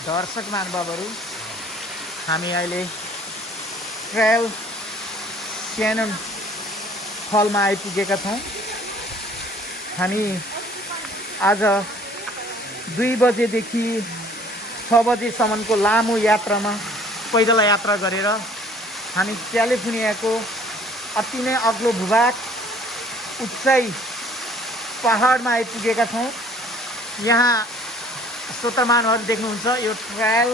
दर्शक महानुभावहरू, हामी अहिले ट्रायल क्यानन फलमा आइपुगेका छौँ। हामी आज 2 बजेदेखि 6 बजेसम्मको लामो यात्रामा पैदल यात्रा गरेर हामी क्यालिफोर्नियाको अति नै अग्लो भूभाग उचाइ पहाडमा आइपुगेका छौँ। यहाँ श्रोतामानहरू देख्नुहुन्छ, यो ट्रायल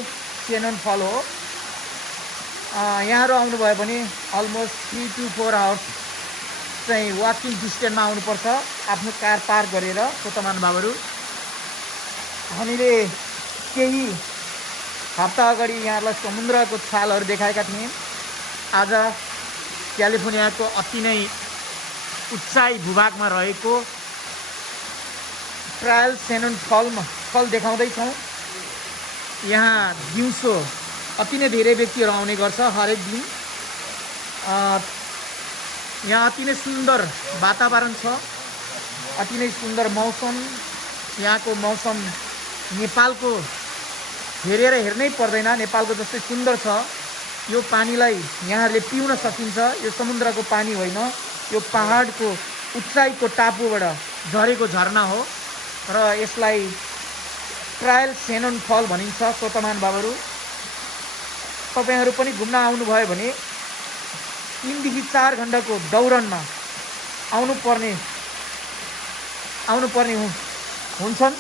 क्यानन फल हो। यहाँहरू आउनुभयो भने अलमोस्ट 3 to 4 आवर्स चाहिँ वाकिङ डिस्टेन्समा आउनुपर्छ आफ्नो कार पार्क गरेर। श्रोतामानहरू, हामीले केही हप्ता अगाडि यहाँलाई समुद्रको छालहरू देखाएका थियौँ। आज क्यालिफोर्नियाको अति नै उचाइ भूभागमा रहेको ट्रायल क्यानन फल देखाउँदैछौँ। यहाँ दिउँसो अति नै धेरै व्यक्तिहरू आउने गर्छ हरेक दिन। यहाँ अति नै सुन्दर वातावरण छ, अति नै सुन्दर मौसम। यहाँको मौसम नेपालको हेरेर हेर्नै पर्दैन, नेपालको जस्तै सुन्दर छ। यो पानीलाई यहाँहरूले पिउन सकिन्छ। यो समुद्रको पानी होइन, यो पहाडको उचाइको टापुबाट झरेको झरना हो र यसलाई ट्रायल क्यानन फल भनिन्छ। श्रोतामान बाबुहरू, तपाईँहरू पनि घुम्न आउनुभयो भने 3 देखि 4 घण्टाको दौडनमा आउनुपर्ने हुन्छन्।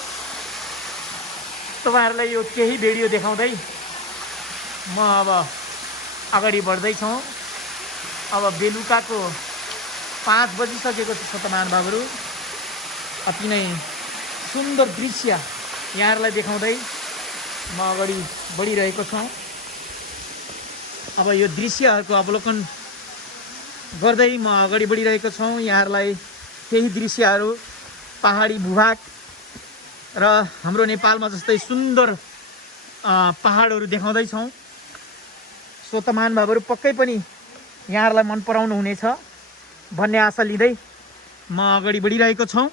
तपाईँहरूलाई यो केही भिडियो देखाउँदै म अब अगाडि बढ्दैछौँ। अब बेलुकाको 5 बजिसकेको छ। श्रोतामान बाबुहरू, अति नै सुन्दर दृश्य यहाँहरूलाई देखाउँदै म अगाडि बढिरहेको छु। अब यो दृश्यहरूको अवलोकन गर्दै म अगाडि बढिरहेको छु। यहाँहरूलाई केही दृश्यहरू पहाडी भूभाग र हाम्रो नेपालमा जस्तै सुन्दर पहाडहरू देखाउँदैछौँ। श्रोतामान बाबुहरू, पक्कै पनि यहाँहरूलाई मन पराउनु हुनेछ भन्ने आशा लिँदै म अगाडि बढिरहेको छु।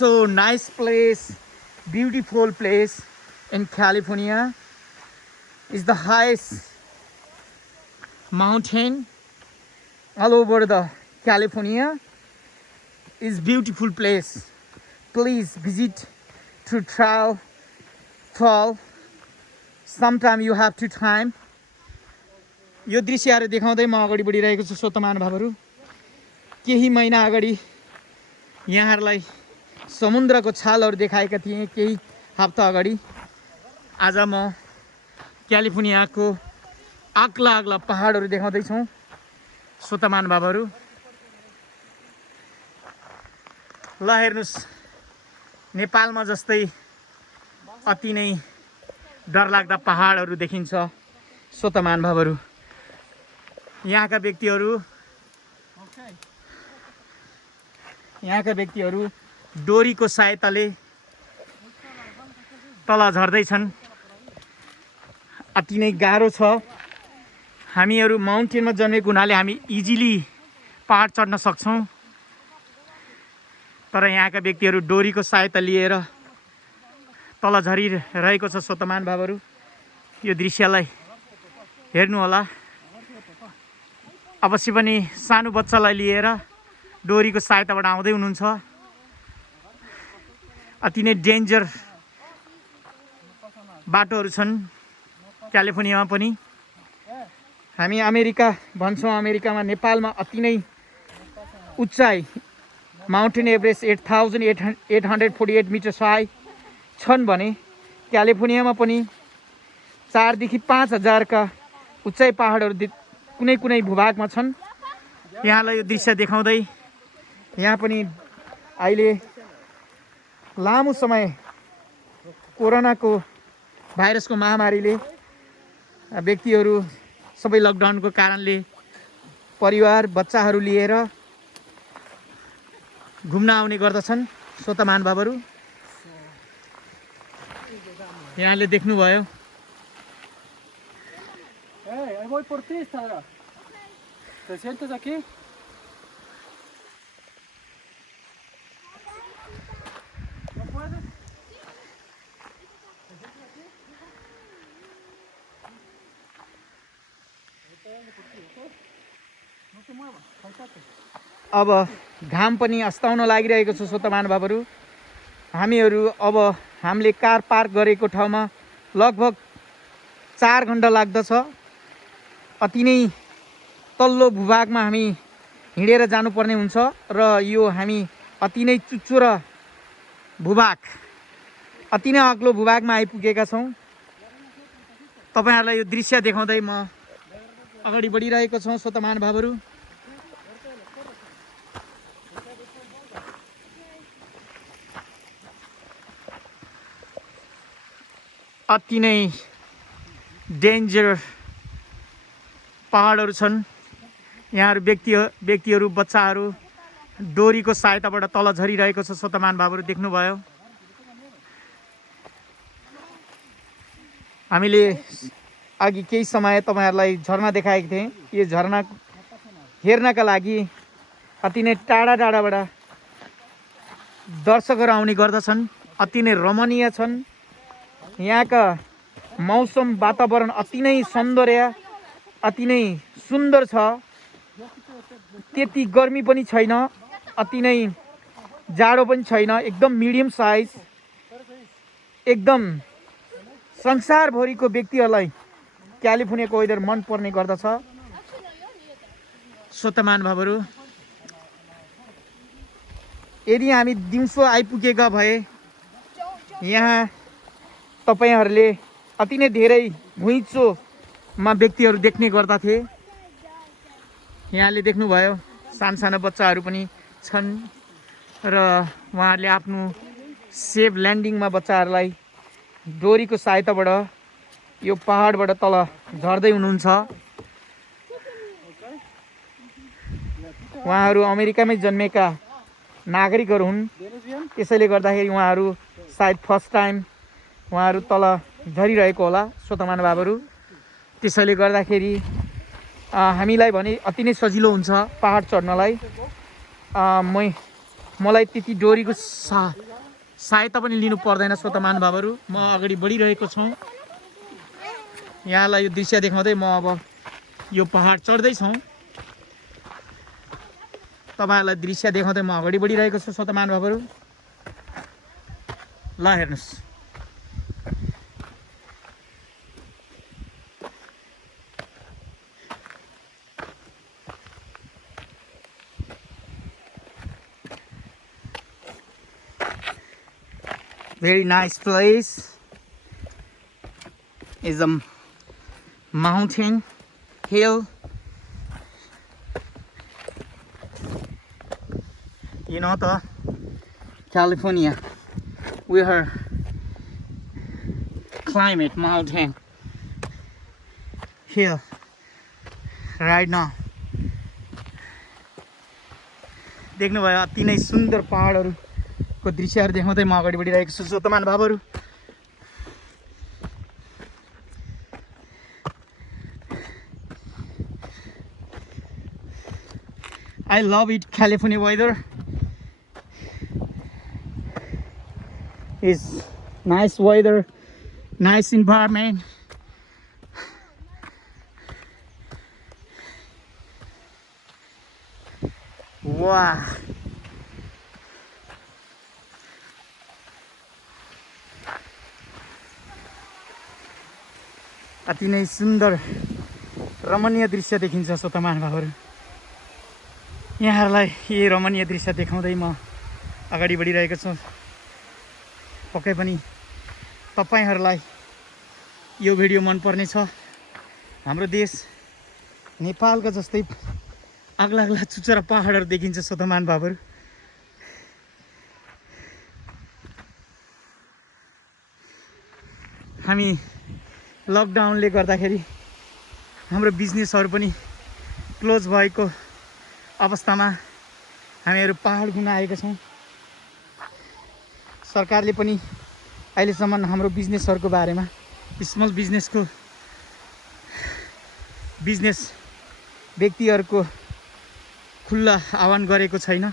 So nice place, beautiful place in California. Is the highest mountain all over the California. Is beautiful place. Please visit to trial fall. Sometime you have to time. यो दृश्यहरू देखाउँदै म अगाडि बढिरहेको छु। श्रोतामान भाइहरू, केही महिना अगाडि यहाँहरूलाई समुद्रको छालहरू देखाएका थिएँ केही हप्ता अगाडि। आज म क्यालिफोर्नियाको अग्ला अग्ला पहाडहरू देखाउँदैछु। श्रोतामान बाबुहरू, ल हेर्नुहोस्, नेपालमा जस्तै अति नै डरलाग्दा पहाडहरू देखिन्छ। श्रोतामान बाबुहरू, यहाँका व्यक्तिहरू डोरीको सहायताले तल झर्दैछन्। अति नै गाह्रो छ। हामीहरू माउन्टेनमा जन्मेको हुनाले हामी इजिली पहाड चढ्न सक्छौँ, तर यहाँका व्यक्तिहरू डोरीको सहायता लिएर तल झरिरहेको छ। श्रोतामान बाबुहरू, यो दृश्यलाई हेर्नु होला। अवश्य पनि सानो बच्चालाई लिएर डोरीको सहायताबाट आउँदै हुनुहुन्छ। अति नै डेन्जर बाटोहरू छन् क्यालिफोर्नियामा पनि। हामी अमेरिका भन्छौँ, अमेरिकामा नेपालमा अति नै उचाइ माउन्टेन एभरेस्ट 8848 मिटर हाई छन् भने क्यालिफोर्नियामा पनि 4 देखि 5 हजारका उचाइ पहाडहरू कुनै कुनै भूभागमा छन्। यहाँलाई यो दृश्य देखाउँदै, यहाँ पनि अहिले लामो समय कोरोनाको भाइरसको महामारीले व्यक्तिहरू सबै लकडाउनको कारणले परिवार बच्चाहरू लिएर घुम्न आउने गर्दछन्। श्रोतामान बाबुहरू, यहाँले देख्नुभयो, voy por ti, Sara. ¿Te sientes aquí? अब घाम पनि अस्ताउन लागिरहेको छ श्रोता महानुभावहरू। हामीहरू अब हामीले कार पार्क गरेको ठाउँमा लगभग 4 घन्टा लाग्दछ। अति नै तल्लो भूभागमा हामी हिँडेर जानुपर्ने हुन्छ र यो हामी अति नै चुच्चो र भूभाग अति नै अग्लो भूभागमा आइपुगेका छौँ। तपाईहरुलाई यो दृश्य देखाउँदै म अगाडि बढिरहेको छौँ श्रोता महानुभावहरू। अति नै डेन्जर पहाडहरू छन्। यहाँहरू व्यक्तिहरू बच्चाहरू डोरीको सहायताबाट तल झरिरहेको छ श्रोता महानुभावहरू, देख्नुभयो। हामीले अघि केही समय तपाईहरुलाई झरना देखाएको थिएँ। यो झरना हेर्नका लागि अति नै टाढा टाढाबाट दर्शकहरू आउने गर्दछन्। अति नै रमणीय छन्। यहाँका मौसम वातावरण अति नै सौन्दर्य अति नै सुन्दर छ। त्यति गर्मी पनि छैन, अति नै जाडो पनि छैन, एकदम मिडियम साइज। एकदम संसारभरिको व्यक्तिहरूलाई क्यालिफोर्नियाको वेदर मन पर्ने गर्दछ श्रोता महानुभावहरू। यदि हामी दिउँसो आइपुगेका भए यहाँ तपाईहरुले अति नै धेरै घुइँचोमा व्यक्तिहरू देख्ने गर्दथे। यहाँले देख्नुभयो सानो बच्चाहरू पनि छन् र उहाँहरूले आफ्नो सेफ ल्यान्डिङमा बच्चाहरूलाई डोरीको सहायताबाट यो पहाडबाट तल झर्दै हुनुहुन्छ। उहाँहरू अमेरिकामै जन्मेका नागरिकहरू हुन्, त्यसैले गर्दाखेरि उहाँहरू सायद फर्स्ट टाइम उहाँहरू तल झरिरहेको होला श्रोता महानुभावहरू। त्यसैले गर्दाखेरि हामीलाई भने अति नै सजिलो हुन्छ पहाड चढ्नलाई। मलाई त्यति डोरीको सहायता पनि लिनु पर्दैन श्रोता महानुभावहरू। म अगाडि बढिरहेको छु। यहाँलाई यो दृश्य देखाउँदै म अब यो पहाड चढ्दैछौँ। तपाईहरुलाई दृश्य देखाउँदै म अगाडि बढिरहेको छु श्रोता महानुभावहरू। ल हेर्नुस्, very nice place is a mountain hill. You know the California, we are climate mountain hill right now. देख्नुभयो अति नै सुन्दर पहाडहरूको दृश्यहरू देखाउँदै म अगाडि बढिरहेको छु श्रोता महानुभावहरू। I love it. California weather is nice weather, nice environment. Wow. अति नै सुन्दर रमणीय दृश्य देखिन्छ श्रोता महानुभावहरू। यहाँहरूलाई यही रमणीय दृश्य देखाउँदै म अगाडि बढिरहेको छु। पक्कै पनि तपाईहरुलाई यो भिडियो मन पर्ने छ। हाम्रो देश नेपालको जस्तै अग्ला अग्ला चुचरा पहाडहरू देखिन्छ श्रोता महानुभावहरू। हामी लकडाउनले गर्दाखेरि हाम्रो बिजनेसहरू पनि क्लोज भएको अवस्थामा हामीहरू पहाड घुम्न आएका छौँ। सरकारले पनि अहिलेसम्म हाम्रो बिजनेसहरूको बारेमा स्मल बिजनेसको बिजनेस व्यक्तिहरूको खुल्ला आह्वान गरेको छैन।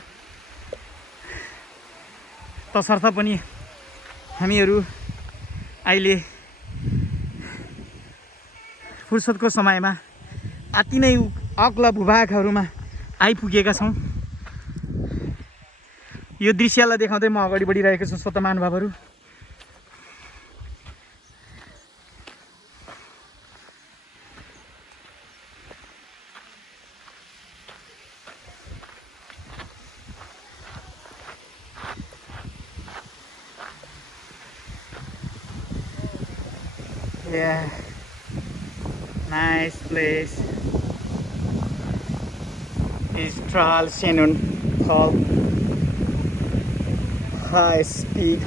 तसर्थ पनि हामीहरू अहिले फुर्सदको समयमा अति नै अग्ला भूभागहरूमा आइपुगेका छौँ। यो दृश्यलाई देखाउँदै म अगाडि बढिरहेको छु श्रोता महानुभावहरू। Yeah, nice place is Trial Shannon Fall. High speed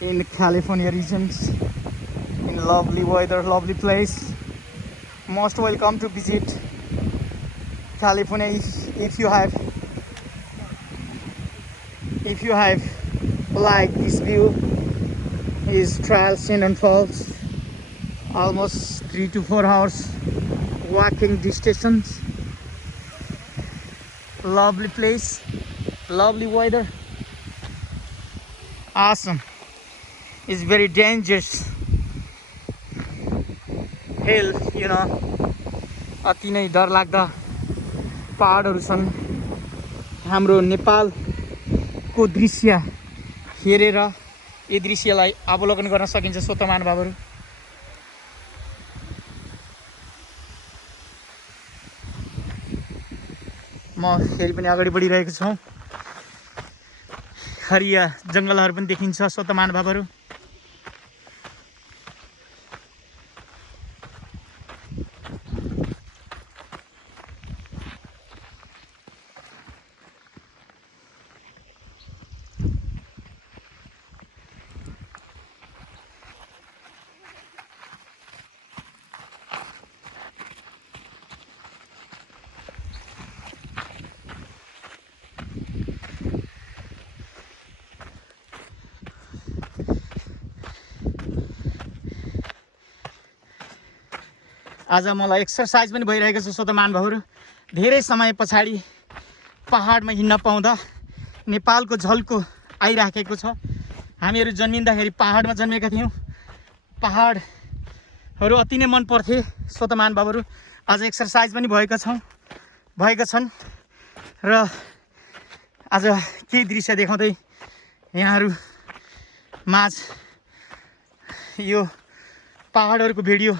in California regions, in lovely weather, lovely place. Most welcome to visit California if you have liked this view. Is Trial Shannon Falls, almost 3 to 4 hours walking distance. Lovely place, lovely weather, awesome. It's very dangerous hill, you know. अति नै डरलाग्दा पहाडहरू छन्। हाम्रो नेपालको दृश्य हेरेर यो दृश्यलाई अवलोकन गर्न सकिन्छ श्रोता महानुभावहरू। म फेरि पनि अगाडि बढिरहेको छु। हरिया जङ्गलहरू पनि देखिन्छ श्रोता महानुभावहरू। आज मलाई एक्सरसाइज पनि भइरहेको छ श्रोता महानुभावहरू। धेरै समय पछाडि पहाडमा हिँड्न पाउँदा नेपालको झल्को आइराखेको छ। हामीहरू जन्मिँदाखेरि पहाडमा जन्मेका थियौँ। पहाडहरू अति नै मन पर्थे श्रोता महानुभावहरू। आज एक्सरसाइज पनि भएका छन् र आज केही दृश्य देखाउँदै यहाँहरू माझ यो पहाडहरूको भिडियो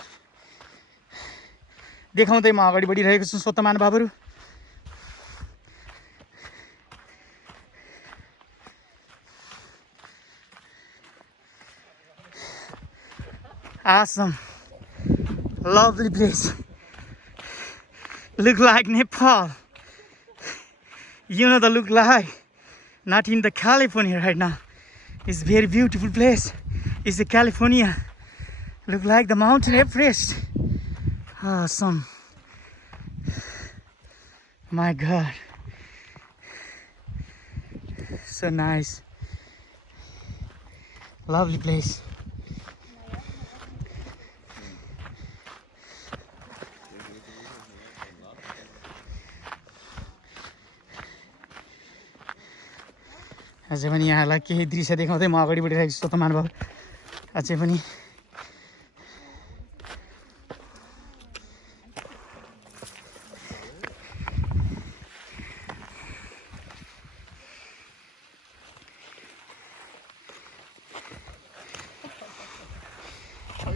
देखाउँदै म अगाडि बढिरहेको छु श्रोता महानुभावहरू। Awesome, lovely place. Look like Nepal. You know the look like. Not in the California right now. It's very beautiful place. It's the California. Look like the mountain Everest. Awesome. My God. So nice. Lovely place. अझै पनि यहाँलाई केही दृश्य देखाउँदै म अगाडि बढिरहेको छु श्रोता महानुभाव। अझै पनि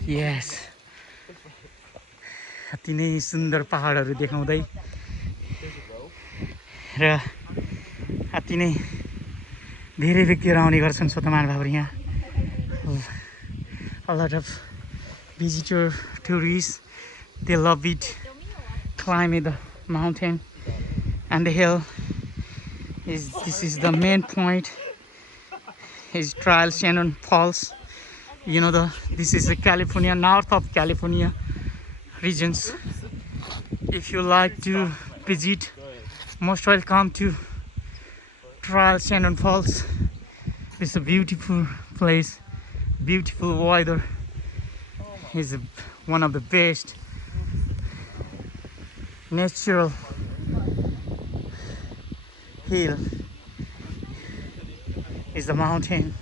यस अति नै सुन्दर पहाडहरू देखाउँदै र अति नै धेरै व्यक्तिहरू आउने गर्छन् श्रोता महानुभावहरू। यहाँ a lot of visitor tourists, they love it, climbing the mountain and the hill. This is the main point, is Trial Shannon Falls. You know, this is the California, north of California regions. If you like to visit, most welcome to Trial Shannon Falls. It's a beautiful place, beautiful weather. It's one of the best natural hill is the mountain.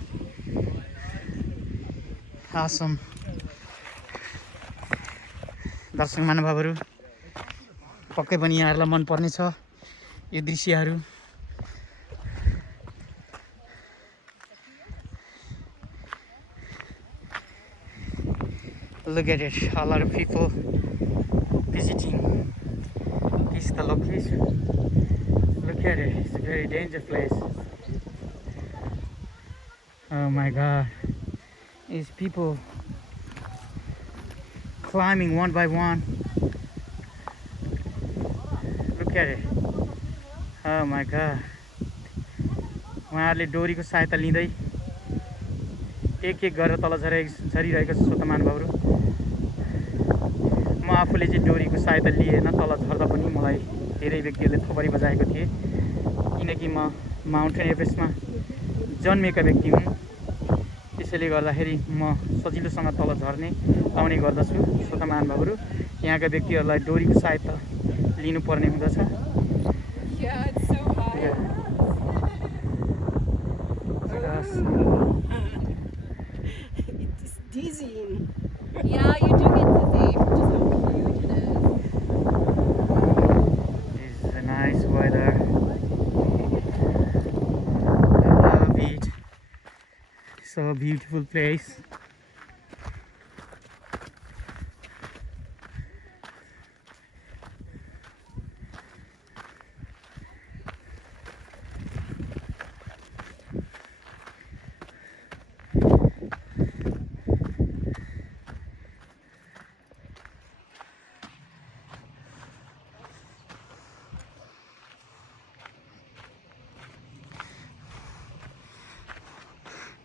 Awesome. दर्शक महानुभावहरू पक्कै पनि यहाँहरूलाई मन पर्नेछ यो दृश्यहरू। Look at it, a lot of people visiting. This is the location. Look at it, it's a very dangerous place. Oh my god, these people climbing one by one. Look at it. Oh my god. उहाँहरूले डोरीको सहायता लिँदै एक एक गरेर तल झरिरहेको छ श्रोता महानुभावहरू। म आफूले चाहिँ डोरीको सहायता लिएन, तल झर्दा पनि मलाई धेरै व्यक्तिहरूले थोपरी बजाएको थिए, किनकि म माउन्टेन एभरेस्टमा जन्मेका व्यक्ति हुँ। त्यसैले गर्दाखेरि म सजिलोसँग तल झर्ने आउने गर्दछु श्रोता महानुभावहरू। यहाँका व्यक्तिहरूलाई डोरीको सहायता लिनुपर्ने हुँदछ। Yeah, it's so high. It's dizzying. Yeah, you do get dizzy from just how huge it is. This is a nice weather. I love it. So beautiful place.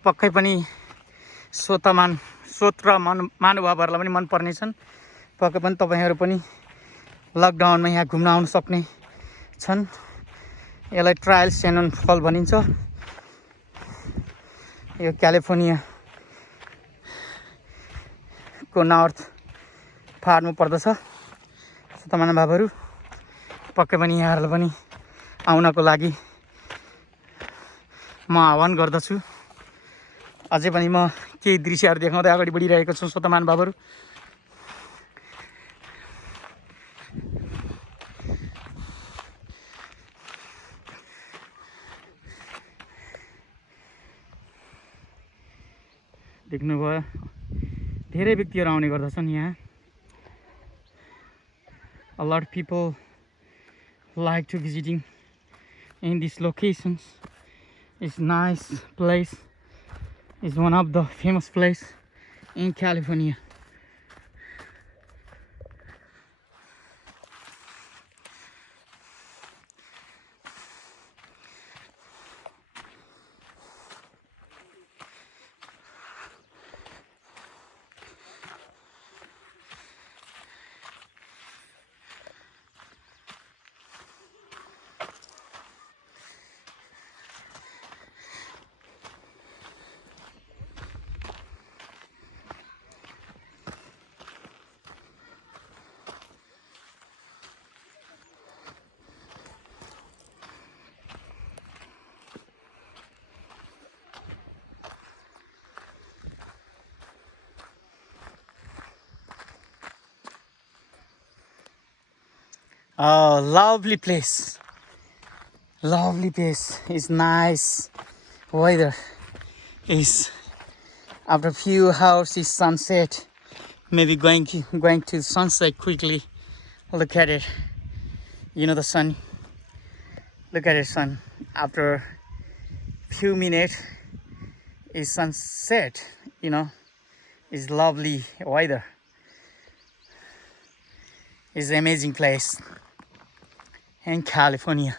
पक्कै पनि स्रोत र महानुभावहरूलाई पनि मन पर्नेछन्। पक्कै पनि तपाईहरू पनि लकडाउनमा यहाँ घुम्न आउन सक्ने छन्। यसलाई ट्रायल स्यानन फल भनिन्छ। यो क्यालिफोर्निया को नर्थ पार्टमा पर्दछ। श्रोता महानुभावहरू पक्कै पनि यहाँहरूलाई पनि आउनको लागि म आह्वान गर्दछु। अझै पनि म केही दृश्यहरू देखाउँदै अगाडि बढिरहेको छु श्रोता महानुभावहरू। देख्नुभयो धेरै व्यक्तिहरू आउने गर्दछन् यहाँ। A lot of people like to visiting in these locations. It's nice place. It's one of the famous place in California. Oh, lovely place. Lovely place. It's nice weather. Is after a few hours is sunset. Maybe going to sunset quickly. Look at it. You know the sun. Look at it, sun. After few minutes is sunset. You know, it's lovely weather. It's an amazing place in California.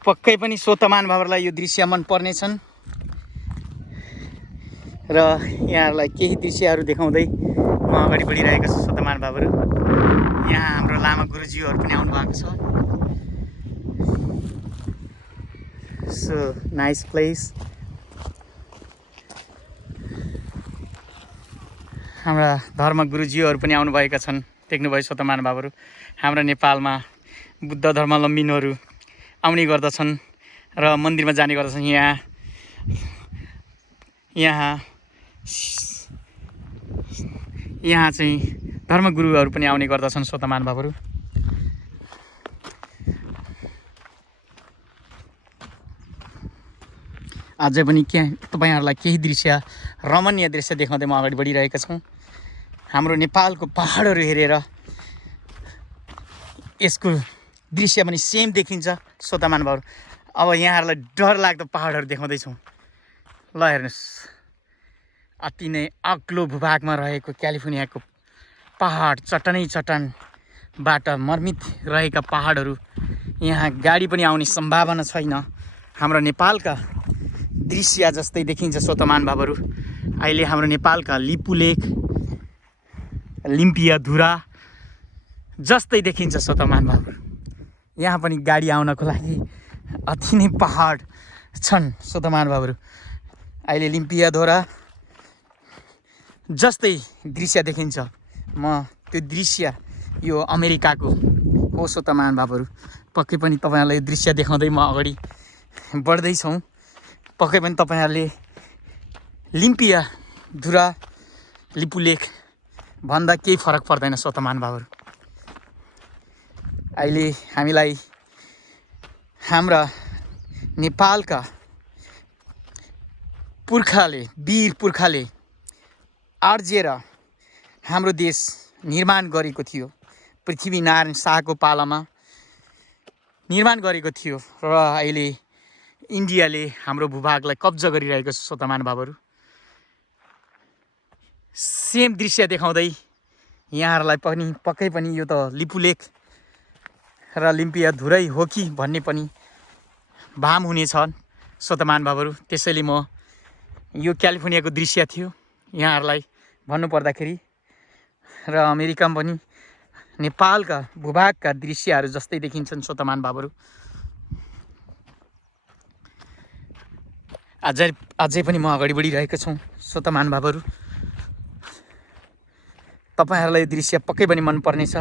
पक्कै पनि सोतमान बाबुलाई यो दृश्य मन पर्नेछन् र यहाँहरूलाई केही दृश्यहरू देखाउँदै म अगाडि बढिरहेको छु। सोतमान बाबुहरू यहाँ हाम्रो लामा गुरुजीहरू पनि आउनु भएको छ। So nice place. हाम्रा धर्म गुरुजीहरू पनि आउनुभएका छन्। देख्नुभयो सोतमान बाबुहरू, हाम्रो नेपालमा बुद्ध धर्मावलम्बीहरू आउने गर्दछन् र मन्दिरमा जाने गर्दछन्। यहाँ चाहिँ धर्मगुरुहरू पनि आउने गर्दछन्। सोतमान बाबुहरू अझै पनि तपाईँहरूलाई केही दृश्य, रमणीय दृश्य देखाउँदै म अगाडि बढिरहेका छौँ। हाम्रो नेपालको पहाडहरू हेरेर यसको दृश्य पनि सेम देखिन्छ। सोतमान बाबुहरू अब यहाँहरूलाई डर लाग्दो पहाडहरू देखाउँदैछौँ। ल हेर्नुहोस्, अति नै अग्लो भूभागमा रहेको क्यालिफोर्नियाको पहाड, चट्टानै चट्टानबाट मर्मित रहेका पहाडहरू, यहाँ गाडी पनि आउने सम्भावना छैन। हाम्रो नेपालका दृश्य जस्तै देखिन्छ। सोतमान बाबुहरू अहिले हाम्रो नेपालका लिपु लेक, लिम्पियाधुरा जस्तै देखिन्छ। सोतमान बाबुहरू यहाँ पनि गाडी आउनको लागि अति नै पहाड छन्। सोतमान बाबुहरू अहिले लिम्पियाधुरा जस्तै दृश्य देखिन्छ। म त्यो दृश्य यो अमेरिकाको हो। सोतमान बाबुहरू पक्कै पनि तपाईँहरूलाई यो दृश्य देखाउँदै म अगाडि बढ्दैछौँ। पक्कै पनि तपाईँहरूले लिम्पियाधुरा, लिपु लेक भन्दा केही फरक पर्दैन। सोतमान बाबुहरू अहिले हामीलाई हाम्रा नेपालका पुर्खाले, वीर पुर्खाले आर्जेर हाम्रो देश निर्माण गरेको थियो। पृथ्वीनारायण शाहको पालामा निर्माण गरेको थियो र अहिले इन्डियाले हाम्रो भूभागलाई कब्जा गरिरहेको छ। सोतमान बाबुहरू सेम दृश्य देखाउँदै यहाँहरूलाई पनि पक्कै पनि यो त लिपु लेक र लिम्पियाधुरै हो कि भन्ने पनि भाम हुनेछ। सोतमान बाबुहरू त्यसैले म यो क्यालिफोर्नियाको दृश्य थियो यहाँहरूलाई भन्नुपर्दाखेरि, र अमेरिकामा पनि नेपालका भूभागका दृश्यहरू जस्तै देखिन्छन्। सोतमान बाबुहरू अझै पनि म अगाडि बढिरहेको छु। सोतमान बाबुहरू तपाईँहरूलाई यो दृश्य पक्कै पनि मनपर्नेछ।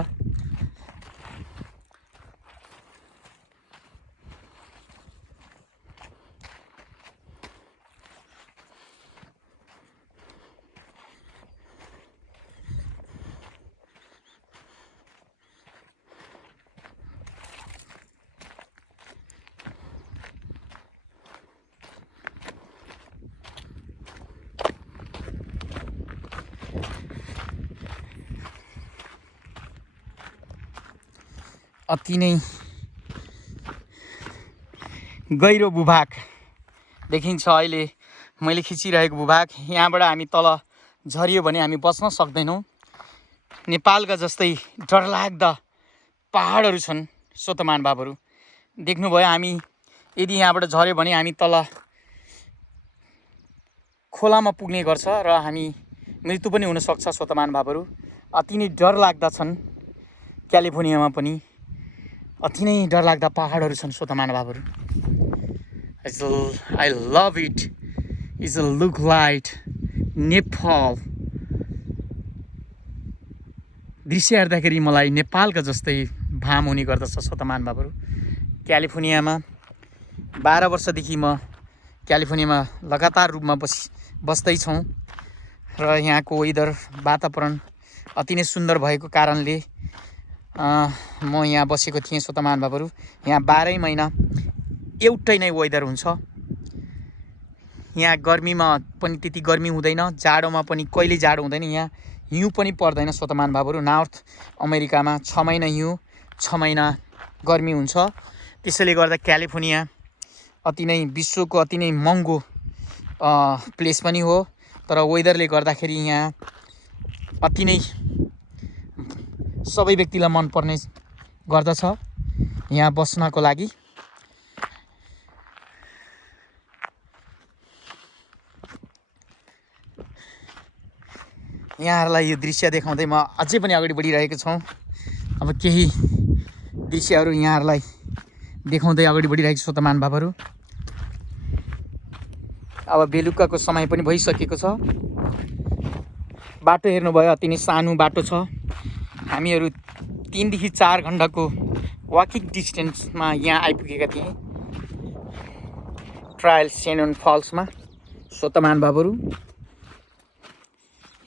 अति नै गहिरो भूभाग देखिन्छ। अहिले मैले खिचिरहेको भूभाग, यहाँबाट हामी तल झरियो भने हामी बच्न सक्दैनौँ। नेपालका जस्तै डरलाग्दा पहाडहरू छन्। सोतमान बाबुहरू देख्नुभयो, हामी यदि यहाँबाट झऱ्यो भने हामी तल खोलामा पुग्ने गर्छ र हामी मृत्यु पनि हुनसक्छ। सोतमान बाबुहरू अति नै डरलाग्दा छन्। क्यालिफोर्नियामा पनि अति नै डरलाग्दा पहाडहरू छन्। सोतमान बाबुहरू I love it. It's a look like Nepal. दृश्य हेर्दाखेरि मलाई नेपालका जस्तै भाम हुने गर्दछ। सोतमान बाबुहरू क्यालिफोर्नियामा 12 वर्षदेखि म क्यालिफोर्नियामा लगातार रूपमा बस्दैछौँ र यहाँको वेदर, वातावरण अति नै सुन्दर भएको कारणले म यहाँ बसेको थिएँ। सोतमान बाबुहरू यहाँ 12 महिना एउटै नै वेदर हुन्छ। यहाँ गर्मीमा पनि त्यति गर्मी हुँदैन, जाडोमा पनि कहिले जाडो हुँदैन। यहाँ हिउँ पनि पर्दैन। सोतमान बाबुहरू नर्थ अमेरिकामा 6 महिना हिउँ, 6 महिना गर्मी हुन्छ। त्यसैले गर्दा क्यालिफोर्निया अति नै विश्वको अति नै महँगो प्लेस पनि हो। तर वेदरले गर्दाखेरि यहाँ अति नै सबै व्यक्तिलाई मनपर्ने गर्दछ यहाँ बस्नको लागि। यहाँहरूलाई यो दृश्य देखाउँदै म अझै पनि अगाडि बढिरहेको छौँ। अब केही दृश्यहरू यहाँहरूलाई देखाउँदै अगाडि बढिरहेको छु त महानुभावहरू। अब बेलुकाको समय पनि भइसकेको छ। बाटो हेर्नुभयो अति नै सानो बाटो छ। हामीहरू 3 देखि 4 घन्टाको वाकिङ डिस्टेन्समा यहाँ आइपुगेका थियौँ ट्रायल सेनन फल्समा। स्वत महानुभावहरू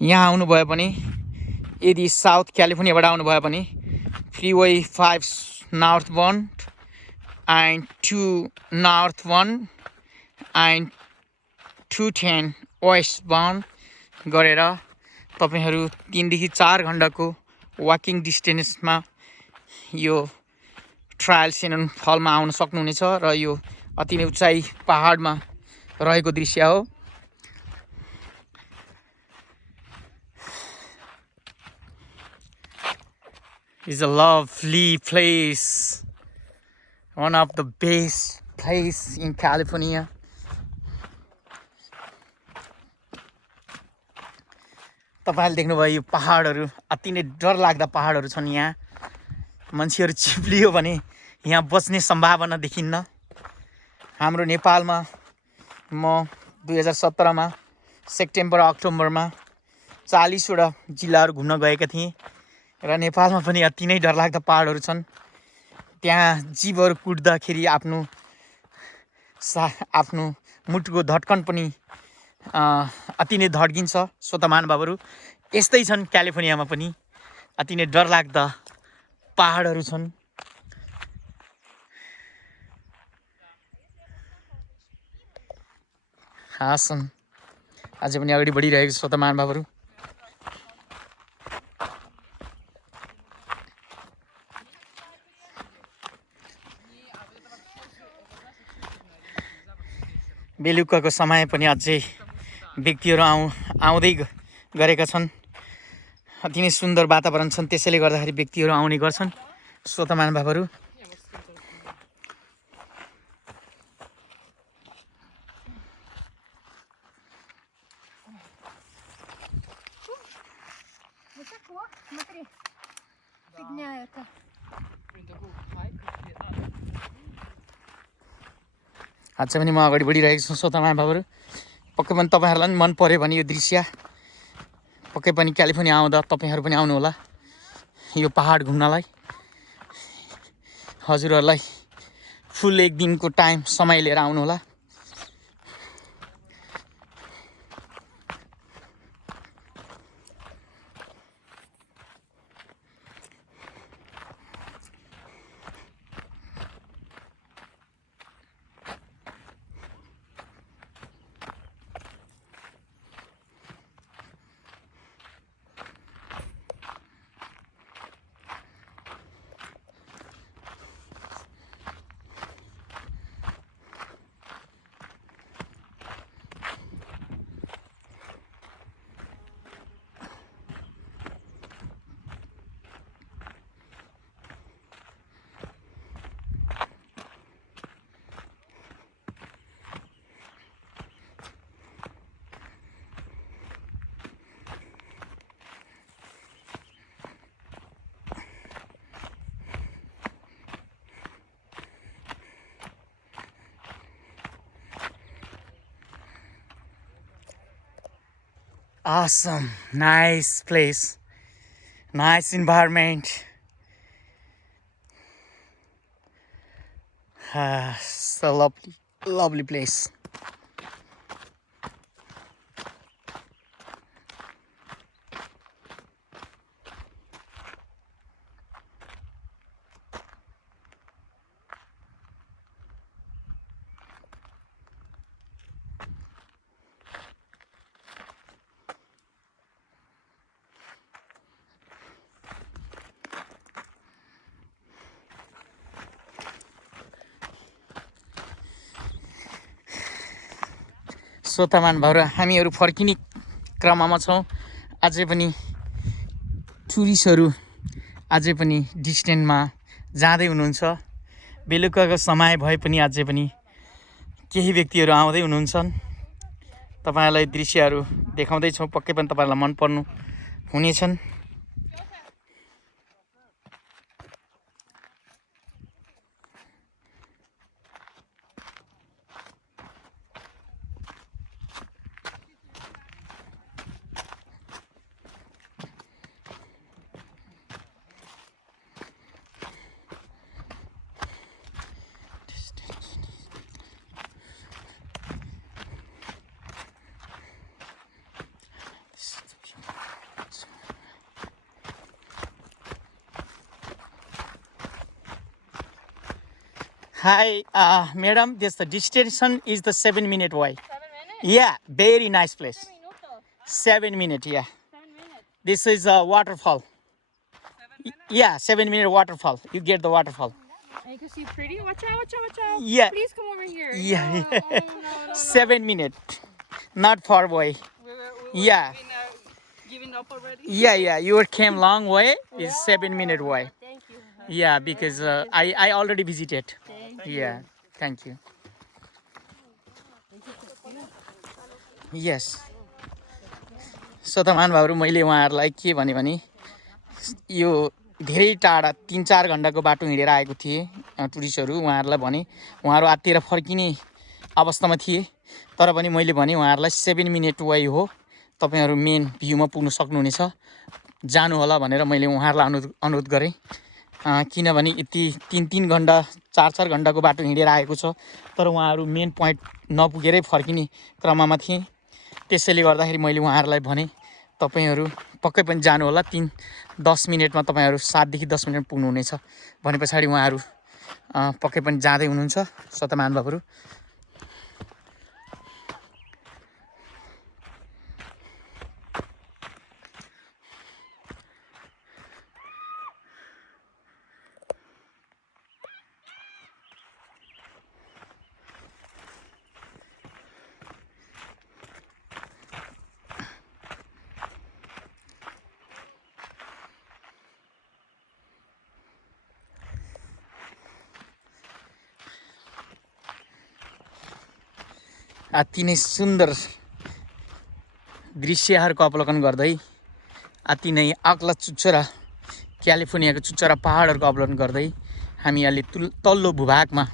यहाँ आउनुभयो भने यदि साउथ क्यालिफोर्नियाबाट आउनुभयो भने freeway 5 north 1 and 2 north 1 and 210 west bound गरेर तपाईहरू 3 देखि 4 घन्टाको वाकिङ डिस्टेन्समा यो ट्रायल सेनन फलमा आउन सक्नुहुनेछ। र यो अति नै उचाइ पहाडमा रहेको दृश्य हो। It's a lovely place, one of the best place in California. तपाईहरुले देख्नुभयो यो पहाडहरू अति नै डरलाग्दा पहाडहरू छन्। यहाँ मान्छेहरू चिप्लियो भने यहाँ बच्ने सम्भावना देखिन्न। हाम्रो नेपालमा म 2017 मा सेप्टेम्बर अक्टोबरमा 40 वटा जिल्लाहरू घुम्न गएका थिएँ र नेपालमा पनि अति नै डरलाग्दा पहाडहरू छन्। त्यहाँ जीवहरू कुट्दाखेरि आफ्नो मुटुको धड्कन पनि अति नै धड्किन्छ। स्वत महानुभावहरू यस्तै छन् क्यालिफोर्नियामा पनि अति नै डरलाग्दा पहाडहरू छन्। हासन अझै पनि अगाडि बढिरहेको छ स्वत महानुभावहरू। बेलुकाको समय पनि अझै व्यक्तिहरू आउँदै गरेका छन्। अति नै सुन्दर वातावरण छन्, त्यसैले गर्दाखेरि व्यक्तिहरू आउने गर्छन्। स्वत महानुभावहरू अझै पनि म अगाडि बढिरहेको छु स्वत महानुभावहरू। पक्कै पनि तपाईहरुलाई पनि मन पर्यो भने यो दृश्य पक्कै पनि क्यालिफोर्निया आउँदा तपाईहरु पनि आउनु होला यो पहाड घुम्नलाई। हजुरहरुलाई फुल एक दिनको टाइम समय लिएर आउनु होला। Awesome, nice place, nice environment. It's a lovely place. श्रोता महानुभावहरू हामीहरू फर्किने क्रममा छौँ। अझै पनि टुरिस्टहरू अझै पनि डिस्टेन्समा जाँदै हुनुहुन्छ। बेलुकाको समय भए पनि अझै पनि केही व्यक्तिहरू आउँदै हुनुहुन्छ। तपाईहरुलाई दृश्यहरू देखाउँदै छौँ, पक्कै पनि तपाईहरुलाई मन पर्नु हुनेछन्। Hi, madam. This the destination is the 7-minute way. 7 minutes? Yeah, very nice place. Minuto. 7 minute. Yeah, 7 minutes. this is a waterfall. Yeah, 7-minute waterfall. You get the waterfall. And you can see pretty. Watch out, watch out, watch out. Yeah. Please come over here. Yeah, No, yeah. Oh, no. 7 minute, not far away. We're Yeah. giving up already. Yeah. You came long way. It's 7-minute way. Thank you. Yeah, because I already visited. Thank Yeah, thank you. Yes. So त महानुभावहरु मैले उहाँहरुलाई के भने यो धेरै टाढा 3-4 घण्टाको बाटो हिँडेर आएको थिए टुरिस्टहरु उहाँहरुलाई भने उहाँहरु आत्तिएर फर्किने अवस्थामा थिए तर पनि मैले भने उहाँहरुलाई 7-minute वे हो तपाईहरु मेन भ्यूमा पुग्न सक्नुहुनेछ जानु होला भनेर मैले उहाँहरुलाई अनुरोध गरे किनभने यति 3-3 घण्टा 4-4 घण्टाको बाटो हिँडेर आएको छ तर उहाँहरु मेन प्वाइन्ट नपुगेरै फर्किने क्रममा थिए त्यसैले गर्दाखेरि मैले उहाँहरुलाई भने तपाईहरु पक्कै पनि जानु होला 10 मिनेटमा तपाईहरु 7 देखि 10 मिनेट पुग्नु हुनेछ भनेपछि उहाँहरु पक्कै पनि जाँदै हुनुहुन्छ स्वत महानुभावहरु अति नै सुन्दर दृश्यहरुको अवलोकन गर्दै अति नै अग्ला चुचुरा क्यालिफोर्नियाको चुचुरा पहाडहरुको अवलोकन गर्दै हामी अहिले तल्लो भूभागमा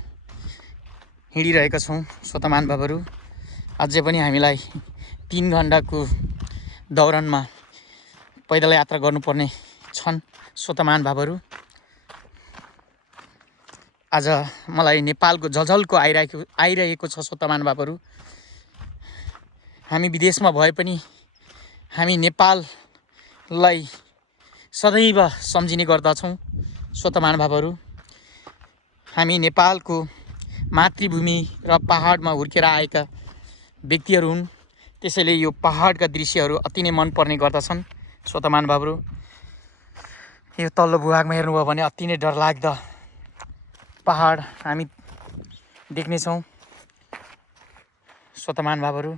हिँडिरहेका छौं स्वत महानुभावहरु अझै पनि हामीलाई 3 घण्टाको दौरानमा पैदल यात्रा गर्नुपर्ने छन् स्वत महानुभावहरु आज मलाई नेपालको झलझलको आइरहेको छ स्वत महानुभावहरु हामी विदेशमा भए पनि हामी नेपाललाई सदैव सम्झिने गर्दछौं स्वत महानुभावहरु हामी नेपालको मातृभूमि र पहाडमा हुर्केर आएका व्यक्तिहरु हुन् त्यसैले यो पहाडका दृश्यहरु अति नै मन पर्ने गर्दछन् स्वत महानुभावहरु यो तल्लो भूभागमा हेर्नुभयो भने अति नै डरलाग्दा पहाड हामी देख्ने छौं स्वत महानुभावहरु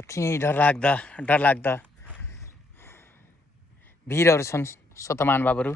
अति नै डरलाग्दा भिरहरु छन् स्वत महानुभावहरु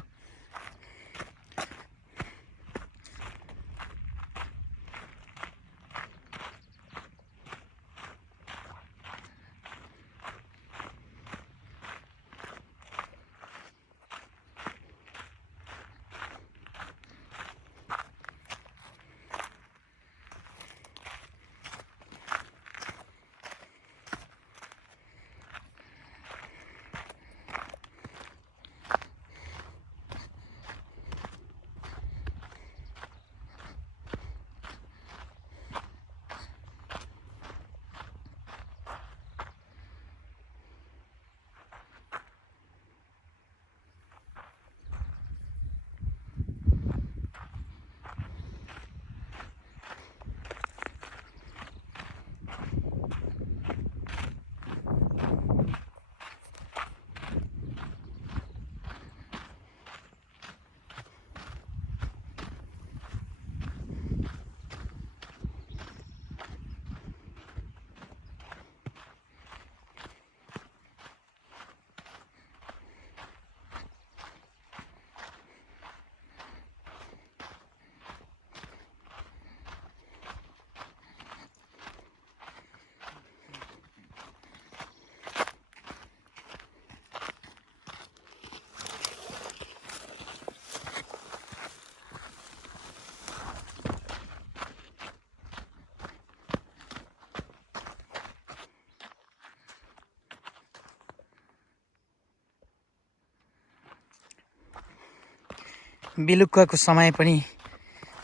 बेलुकाको समय पनि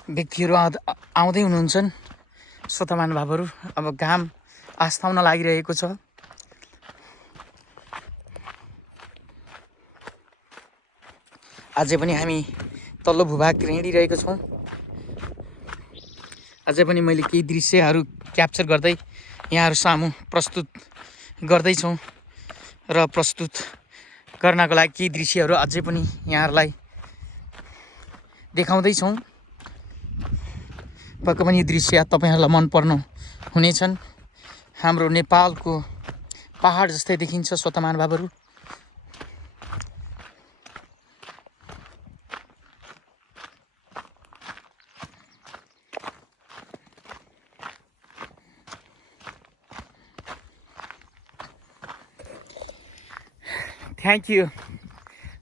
व्यक्तिहरू आउँदै हुनुहुन्छन्। श्रोता महानुभावहरू, अब घाम आस्ताउन लागिरहेको छ। अझै पनि हामी तल्लो भूभागतिर हिँडिरहेको छौँ। अझै पनि मैले केही दृश्यहरू क्याप्चर गर्दै यहाँहरू सामु प्रस्तुत गर्दैछौँ र प्रस्तुत गर्नको लागि केही दृश्यहरू अझै पनि यहाँहरूलाई देखाउँदैछौँ। पक्कै पनि यो दृश्य तपाईँहरूलाई मन पर्नु हुनेछन्। हाम्रो नेपालको पहाड जस्तै देखिन्छ श्रोता महानुभावहरू। थ्याङ्क यू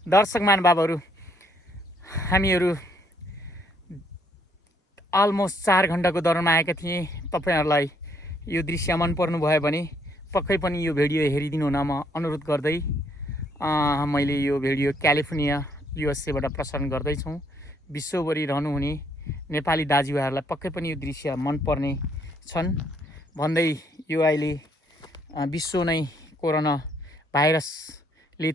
दर्शक महानुभावहरू, हामीहरू अलमोस्ट 4 घन्टाको दौडमा आएका थिएँ। तपाईँहरूलाई यो दृश्य मन पर्नु भयो भने पक्कै पनि यो भिडियो हेरिदिनु हुन म अनुरोध गर्दै मैले यो भिडियो क्यालिफोर्निया युएसएबाट प्रसारण गर्दैछौँ। विश्वभरि रहनुहुने नेपाली दाजुभाइहरूलाई पक्कै पनि यो दृश्य मन पर्ने छन् भन्दै यो अहिले विश्व नै कोरोना भाइरसले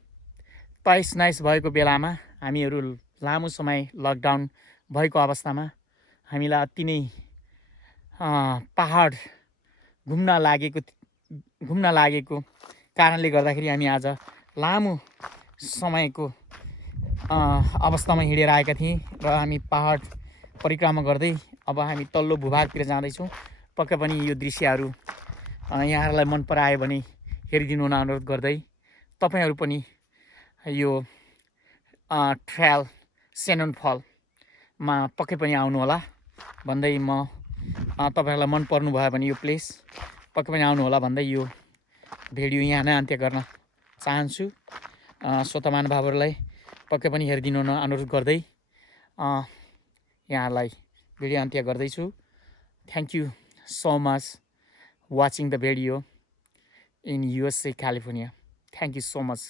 तहस भएको बेलामा हामीहरू लामो समय लकडाउन भएको अवस्थामा हामीलाई अति नै पहाड घुम्न लागेको कारणले गर्दाखेरि हामी आज लामो समयको अवस्थामा हिँडेर आएका थियौँ र हामी पहाड परिक्रमा गर्दै अब हामी तल्लो भूभागतिर जाँदैछौँ। पक्कै पनि यो दृश्यहरू यहाँहरूलाई मन परायो भने हेरिदिनु हुन अनुरोध गर्दै तपाईँहरू पनि यो ट्रायल सेनोन फलमा पक्कै पनि आउनु होला भन्दै म तपाईँहरूलाई मन पर्नु भयो भने यो प्लेस पक्कै पनि आउनु होला भन्दै यो भिडियो यहाँ नै अन्त्य गर्न चाहन्छु। श्रोता महानुभावहरूलाई पक्कै पनि हेरिदिनु हुन अनुरोध गर्दै यहाँलाई भिडियो अन्त्य गर्दैछु। Thank you so much watching the video in USA, California. Thank you so much.